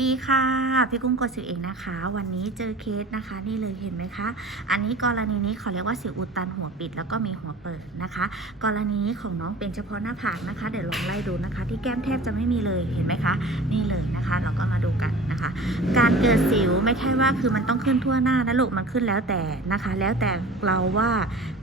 ดีค่ะ พี่กุ้งกดสิวเองนะคะ วันนี้เจอเคสนะคะ นี่เลยเห็นไหมคะ อันนี้กรณีนี้เขาเรียกว่าสิวอุดตันหัวปิดแล้วก็มีหัวเปิดนะคะ กรณีนี้ของน้องเป็นเฉพาะหน้าผากนะคะ เดี๋ยวลองไล่ดูนะคะ ที่แก้มแทบจะไม่มีเลยเห็นไหมคะ นี่เลยนะคะ เราก็มาดูกันนะคะ การเกิดสิวไม่ใช่ว่าคือมันต้องขึ้นทั่วหน้านะลูกมันขึ้นแล้วแต่นะคะ แล้วแต่เราว่า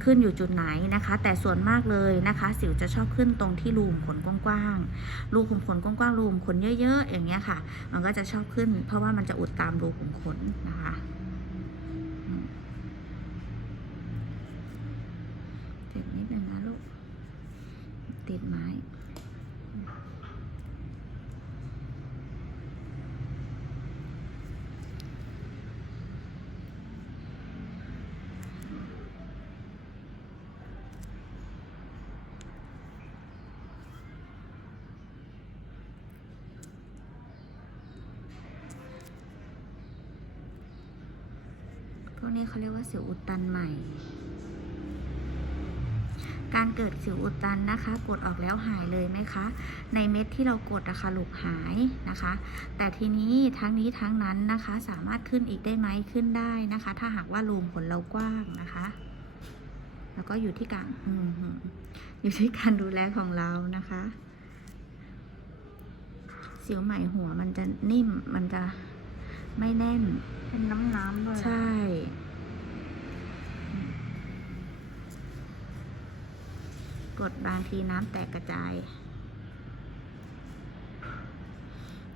ขึ้นอยู่จุดไหนนะคะ แต่ส่วนมากเลยนะคะ สิวจะชอบขึ้นตรงที่รูขุมขนกว้างๆรูขุมขนกว้างๆรูขุมขนเยอะๆ อย่างเงี้ยค่ะ มันก็จะชอบขึ้น เพราะว่ามันจะอุดตามรูขุมขนนะคะติดนิดนึงนะลูกติดไม้ นี้เขาเรียกว่าสิวอุดตันใหม่ การเกิดสิวอุดตันนะคะ กดออกแล้วหายเลยไหมคะ ในเม็ดที่เรากดอะคะหลุกหายนะคะ แต่ทีนี้ทั้งนี้ทั้งนั้นนะคะ สามารถขึ้นอีกได้ไหมขึ้นได้นะคะ ถ้าหากว่ารูมขนเรากว้างนะคะ แล้วก็อยู่ที่การอืมหืมอยู่ที่การดูแลของเรานะคะสิวใหม่หัวมันจะนิ่มมันจะไม่แน่น เป็นน้ำน้ำๆเลย ใช่ ก ดบางทีน้ำแตกกระจาย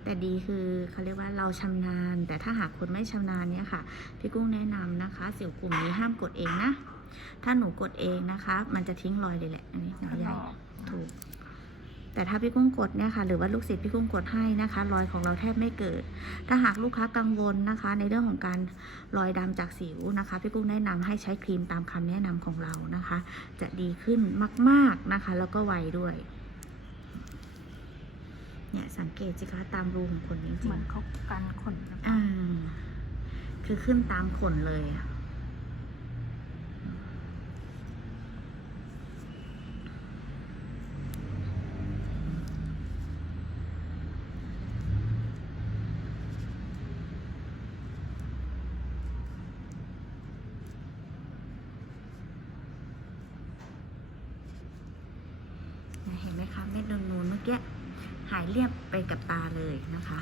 แต่ดีคือเขาเรียกว่าเราชำนาญ แต่ถ้าหากคนไม่ชำนาญเนี่ยค่ะ พี่กุ้งแนะนำนะคะ สิวกลุ่มนี้ห้ามกดเองนะ ถ้าหนูกดเองนะคะ มันจะทิ้งรอยเลยแหละอันนี้หน่อยใหญ่ถูก แต่ถ้าพี่กุ้งกดเนี่ยค่ะหรือว่าลูกศิษย์พี่กุ้งกดให้นะคะรอยของเราแทบไม่เกิด ถ้าหากลูกค้ากังวลนะคะ ในเรื่องของการรอยดำจากสิวนะคะ พี่กุ้งแนะนำให้ใช้ครีมตามคำแนะนำของเรานะคะ จะดีขึ้นมาก ๆนะคะ แล้วก็ไวด้วยเนี่ยสังเกตสิคะตามรูของขนจริเหมืงอนเขากันขนนะๆอ่าคือขึ้นตามขนเลยอะ เห็นไหมคะเม็ดนูนๆเมื่อกี้หายเรียบไปกับตาเลยนะคะ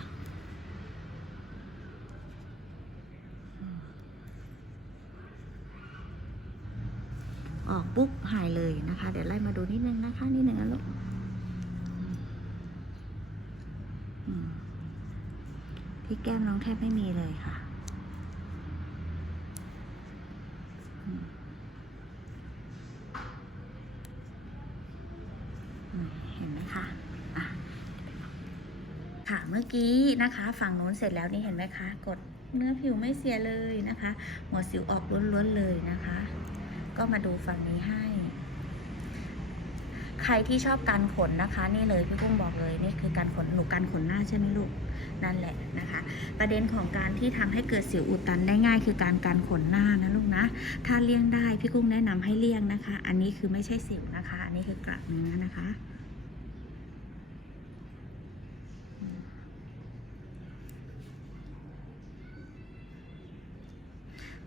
ออกปุ๊บหายเลยนะคะ เดี๋ยวไล่มาดูนิดนึงนะคะ นิดนึงนะลูกที่แก้มน้องแทบไม่มีเลยค่ะอืม อืมเห็นไหมคะอะค่ะ เมื่อกี้นะคะ ฝั่งนู้นเสร็จแล้วนี่เห็นไหมคะ กดเนื้อผิวไม่เสียเลยนะคะหัวสิวออกล้วนๆเลยนะคะ ก็มาดูฝั่งนี้ให้ ใครที่ชอบการขนนะคะ นี่เลยพี่กุ้งบอกเลยนี่คือการขนหนูการขนหน้าใช่ไหมลูกนั่นแหละนะคะ ประเด็นของการที่ทำให้เกิดสิวอุดตันได้ง่ายคือการการขนหน้านะลูกนะ ถ้าเลี่ยงได้พี่กุ้งแนะนำให้เลี่ยงนะคะ อันนี้คือไม่ใช่สิวนะคะ อันนี้คือกระเนื้อนะคะ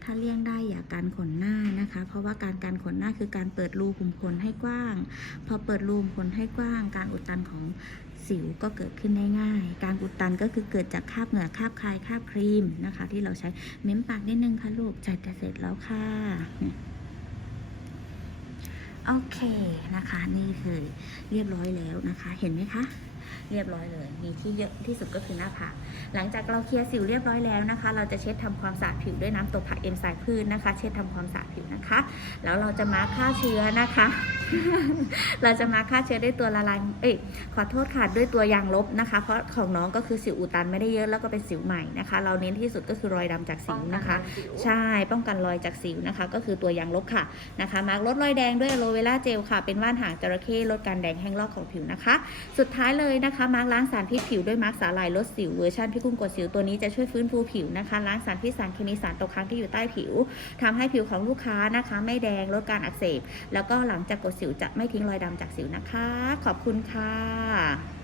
ถ้าเลี่ยงได้อย่าการขนหน้านะคะ เพราะว่าการการขนหน้าคือการเปิดรูขุมขนให้กว้าง พอเปิดรูขุมขนให้กว้าง การอุดตันของสิวก็เกิดขึ้นได้ง่าย การอุดตันก็คือเกิดจากคราบเหงื่อคราบคายคราบครีมนะคะ ที่เราใช้เม้มปากนิดนึงค่ะลูกจัดจะเสร็จแล้วค่ะเนี่ยโอเคนะคะ นี่คือเรียบร้อยแล้วนะคะ เห็นไหมคะ เรียบร้อยเลย มีที่เยอะที่สุดก็คือหน้าผากหลังจากเราเคลียร์สิวเรียบร้อยแล้วนะคะ เราจะเช็ดทำความสะอาดผิวด้วยน้ำตัวผักเอนไซม์พืชนะคะ เช็ดทำความสะอาดผิวนะคะ แล้วเราจะมาฆ่าเชื้อนะคะ เราจะมาฆ่าเชื้อด้วยตัวละลาย เอ้ย ขอโทษค่ะด้วยตัวยางลบนะคะ เพราะของน้องก็คือสิวอุดตันไม่ได้เยอะแล้วก็เป็นสิวใหม่นะคะ เราเน้นที่สุดก็คือรอยดำจากสิวนะคะ ใช่ ป้องกันรอยจากสิวนะคะ ก็คือตัวยางลบค่ะนะคะ มาร์กลดรอยแดงด้วยอะโลเวราเจลค่ะ เป็นว่านหางจระเข้ลดการแดงแห้งลอกของผิวนะคะ สุดท้ายเลยนะคะ มาร์กล้างสารพิษผิวด้วยมาร์กสาหร่ายลดสิวเวอร์ชันพี่กุ้งกดสิวตัวนี้จะช่วยฟื้นฟูผิวนะคะ ล้างสารพิษสารเคมีสารตกค้างที่อยู่ใต้ผิวทำให้ผิวของลูกค้านะคะ ไม่แดงลดการอักเสบ แล้วก็หลังจากกดสิวจะไม่ทิ้งรอยดำจากสิวนะคะ ขอบคุณค่ะ